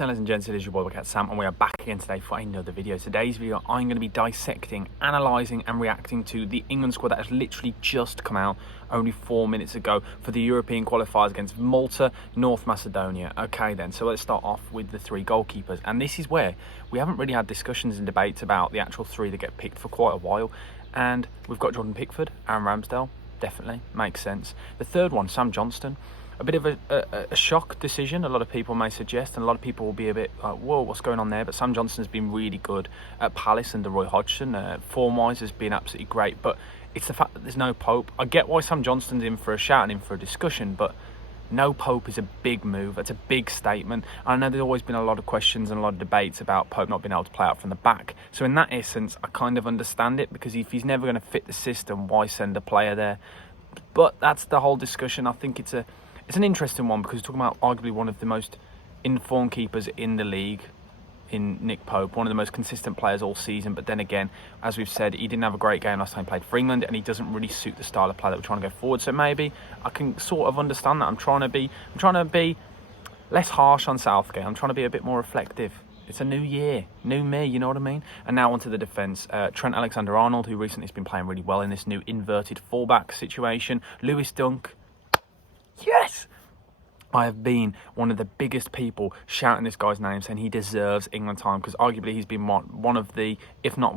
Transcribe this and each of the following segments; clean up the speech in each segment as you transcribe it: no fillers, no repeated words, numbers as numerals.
Ladies and gents, it is your boy Cat Sam, and we are back again today for another video. Today's video, I'm going to be dissecting, analysing and reacting to the England squad that has literally just come out only 4 minutes ago for the European qualifiers against Malta, North Macedonia. Okay then, so let's start off with the three goalkeepers, and this is where we haven't really had discussions and debates about the actual three that get picked for quite a while. And we've got Jordan Pickford, Aaron Ramsdale, definitely, makes sense. The third one, Sam Johnston. A bit of a shock decision, a lot of people may suggest, and a lot of people will be a bit like, whoa, what's going on there? But Sam Johnston's been really good at Palace under Roy Hodgson. Form-wise has been absolutely great, but it's the fact that there's no Pope. I get why Sam Johnston's in for a shout and in for a discussion, but no Pope is a big move. It's a big statement. I know there's always been a lot of questions and a lot of debates about Pope not being able to play out from the back. So in that essence, I kind of understand it, because if he's never going to fit the system, why send a player there? But that's the whole discussion. I think it's an interesting one, because we're talking about arguably one of the most informed keepers in the league in Nick Pope, one of the most consistent players all season. But then again, as we've said, he didn't have a great game last time he played for England, and he doesn't really suit the style of play that we're trying to go forward. So maybe I can sort of understand that. I'm trying to be less harsh on Southgate. I'm trying to be a bit more reflective. It's a new year, new me, you know what I mean? And now onto the defence. Trent Alexander-Arnold, who recently has been playing really well in this new inverted fullback situation. Lewis Dunk. Yes! I have been one of the biggest people shouting this guy's name, saying he deserves England time, because arguably he's been one of the, if not,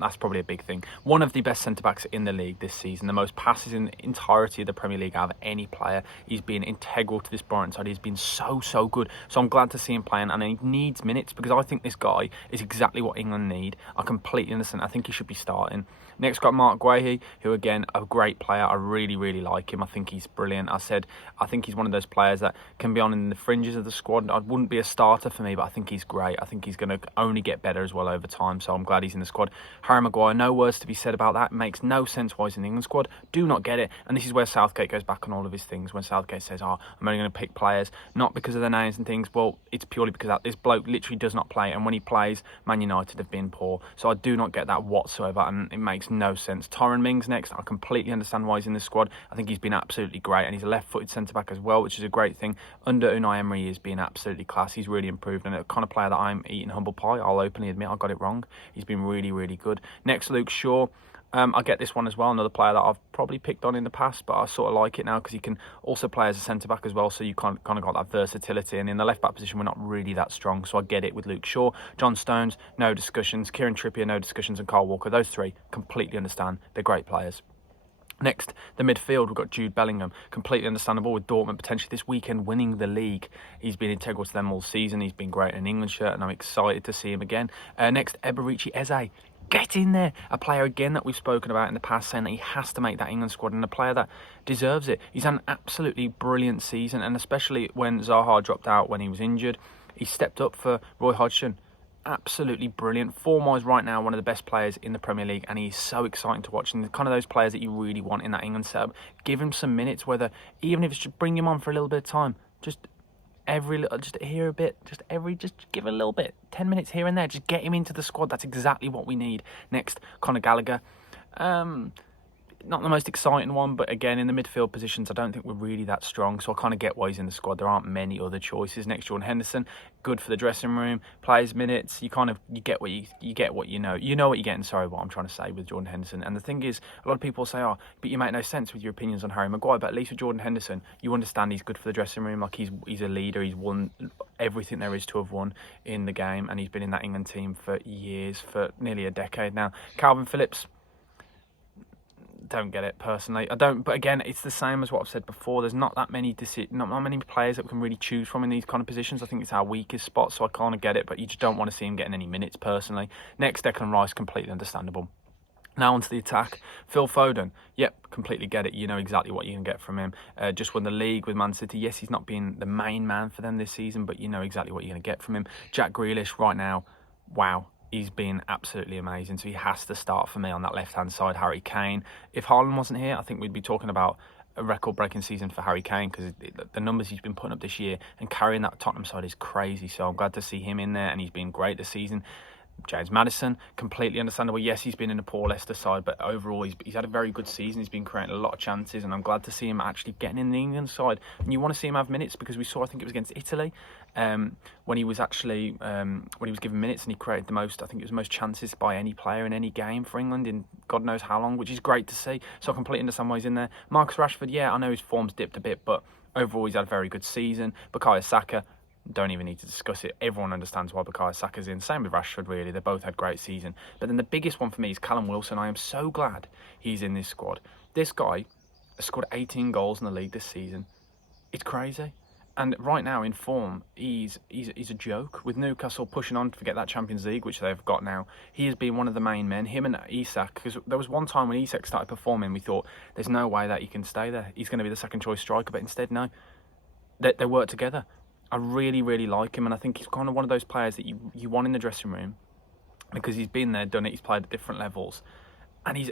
that's probably a big thing, one of the best centre-backs in the league this season. The most passes in the entirety of the Premier League out of any player. He's been integral to this Brighton side. He's been so good. So I'm glad to see him playing, and he needs minutes, because I think this guy is exactly what England need. I completely understand. I think he should be starting. Next, got Maguire, who again, a great player. I really like him. I think he's brilliant. I think he's one of those players that can be on in the fringes of the squad. I wouldn't be a starter for me, but I think he's great. I think he's going to only get better as well over time, so I'm glad he's in the squad. Harry Maguire, no words to be said about that. It makes no sense why he's in the England squad. Do not get it. And this is where Southgate goes back on all of his things, when Southgate says, I'm only going to pick players, not because of their names and things. Well, it's purely because this bloke literally does not play, and when he plays, Man United have been poor. So I do not get that whatsoever, and it makes no sense. Tyrone Mings next. I completely understand why he's in the squad. I think he's been absolutely great, and he's a left-footed centre-back as well, which is a great thing. Under Unai Emery, he's been absolutely class. He's really improved, and a kind of player that I'm eating humble pie. I'll openly admit I got it wrong. He's been really good. Next, Luke Shaw. I get this one as well, another player that I've probably picked on in the past, but I sort of like it now, because he can also play as a centre-back as well, so you kind of got that versatility. And in the left-back position, we're not really that strong, so I get it with Luke Shaw. John Stones, no discussions. Kieran Trippier, no discussions. And Kyle Walker, those three, completely understand. They're great players. Next, the midfield, we've got Jude Bellingham, completely understandable, with Dortmund potentially this weekend winning the league. He's been integral to them all season. He's been great in an England shirt, and I'm excited to see him again. Next, Eberechi Eze. Get in there. A player, again, that we've spoken about in the past, saying that he has to make that England squad, and a player that deserves it. He's had an absolutely brilliant season, and especially when Zaha dropped out when he was injured, he stepped up for Roy Hodgson. Absolutely brilliant. Form-wise right now, one of the best players in the Premier League, and he's so exciting to watch, and kind of those players that you really want in that England setup. Give him some minutes, even if it's just bring him on for a little bit of time. Just hear a bit, just give a little bit, 10 minutes here and there, just get him into the squad. That's exactly what we need. Next, Conor Gallagher. Not the most exciting one, but again, in the midfield positions, I don't think we're really that strong, so I kind of get why he's in the squad. There aren't many other choices. Next, Jordan Henderson, good for the dressing room, plays minutes. You get what you know. You know what you're getting. Sorry, what I'm trying to say with Jordan Henderson. And the thing is, a lot of people say, but you make no sense with your opinions on Harry Maguire. But at least with Jordan Henderson, you understand he's good for the dressing room. Like, he's a leader. He's won everything there is to have won in the game, and he's been in that England team for years, for nearly a decade now. Calvin Phillips. Don't get it personally. I don't, but again, it's the same as what I've said before. There's not that many players that we can really choose from in these kind of positions. I think it's our weakest spot, so I kind of get it, but you just don't want to see him getting any minutes personally. Next, Declan Rice, completely understandable. Now onto the attack. Phil Foden. Yep, completely get it. You know exactly what you can get from him. Just won the league with Man City. Yes, he's not been the main man for them this season, but you know exactly what you're going to get from him. Jack Grealish right now, wow. He's been absolutely amazing, so he has to start for me on that left-hand side. Harry Kane. If Haaland wasn't here, I think we'd be talking about a record-breaking season for Harry Kane, because the numbers he's been putting up this year and carrying that Tottenham side is crazy. So I'm glad to see him in there, and he's been great this season. James Maddison, completely understandable. Yes, he's been in a poor Leicester side, but overall he's had a very good season. He's been creating a lot of chances, and I'm glad to see him actually getting in the England side. And you want to see him have minutes, because we saw, I think it was against Italy, when he was actually when he was given minutes, and he created the most, I think it was most chances by any player in any game for England in God knows how long, which is great to see. So I completely understand why he's in there. Marcus Rashford, yeah, I know his form's dipped a bit, but overall he's had a very good season. Bukayo Saka, don't even need to discuss it. Everyone understands why Bukayo Saka's in. Same with Rashford, really. They both had great season. But then the biggest one for me is Callum Wilson. I am so glad he's in this squad. This guy has scored 18 goals in the league this season. It's crazy. And right now, in form, he's a joke. With Newcastle pushing on to get that Champions League, which they've got now, he has been one of the main men. Him and Isak, because there was one time when Isak started performing, we thought, there's no way that he can stay there. He's going to be the second choice striker, but instead, no. They work together. I really, really like him, and I think he's kind of one of those players that you want in the dressing room, because he's been there, done it, he's played at different levels, and he's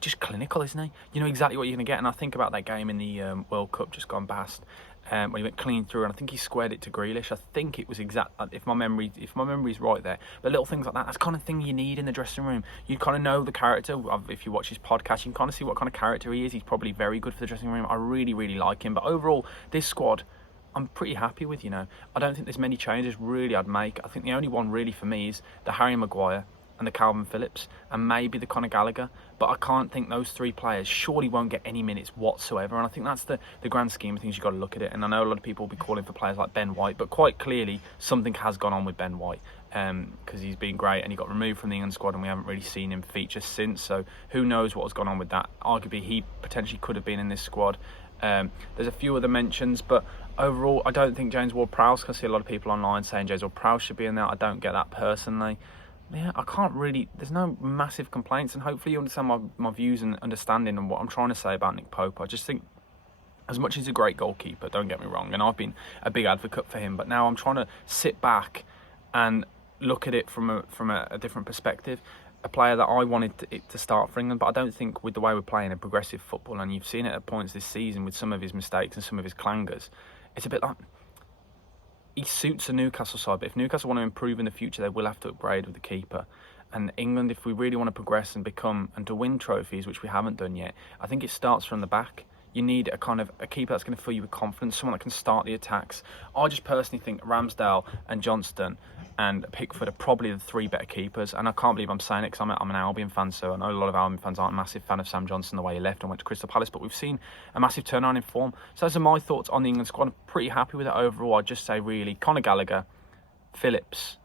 just clinical, isn't he? You know exactly what you're going to get. And I think about that game in the World Cup just gone past, when he went clean through, and I think he squared it to Grealish. I think it was exact, if my memory's right there. But little things like that, that's the kind of thing you need in the dressing room. You kind of know the character. If you watch his podcast, you can kind of see what kind of character he is. He's probably very good for the dressing room. I really, really like him. But overall, this squad, I'm pretty happy with, I don't think there's many changes really I'd make. I think the only one really for me is the Harry Maguire and the Calvin Phillips, and maybe the Conor Gallagher. But I can't think those three players surely won't get any minutes whatsoever. And I think that's the grand scheme of things. You've got to look at it. And I know a lot of people will be calling for players like Ben White, but quite clearly something has gone on with Ben White, because he's been great and he got removed from the England squad, and we haven't really seen him feature since. So who knows what has gone on with that. Arguably he potentially could have been in this squad. There's a few other mentions, but overall I don't think James Ward-Prowse, I see a lot of people online saying James Ward-Prowse should be in there. I don't get that personally. Yeah, I can't really, there's no massive complaints, and hopefully you understand my views and understanding and what I'm trying to say about Nick Pope. I just think, as much as he's a great goalkeeper, don't get me wrong, and I've been a big advocate for him, but now I'm trying to sit back and look at it from a different perspective. A player that I wanted it to start for England, but I don't think with the way we're playing a progressive football, and you've seen it at points this season with some of his mistakes and some of his clangers, it's a bit like, he suits a Newcastle side, but if Newcastle want to improve in the future, they will have to upgrade with the keeper. And England, if we really want to progress and to win trophies, which we haven't done yet, I think it starts from the back. You need a keeper that's going to fill you with confidence, someone that can start the attacks. I just personally think Ramsdale and Johnston and Pickford are probably the three better keepers, and I can't believe I'm saying it because I'm an Albion fan, so I know a lot of Albion fans aren't a massive fan of Sam Johnson the way he left and went to Crystal Palace, but we've seen a massive turnaround in form. So those are my thoughts on the England squad. I'm pretty happy with it overall. I'd just say really Conor Gallagher, Phillips,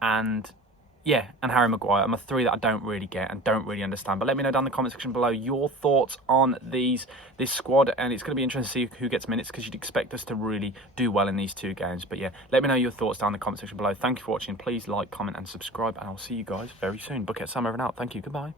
and Harry Maguire are my three that I don't really get and don't really understand. But let me know down in the comment section below your thoughts on this squad, and it's going to be interesting to see who gets minutes, because you'd expect us to really do well in these two games. But yeah, let me know your thoughts down in the comment section below. Thank you for watching. Please like, comment and subscribe, and I'll see you guys very soon. Bucket Sam over and out. Thank you. Goodbye.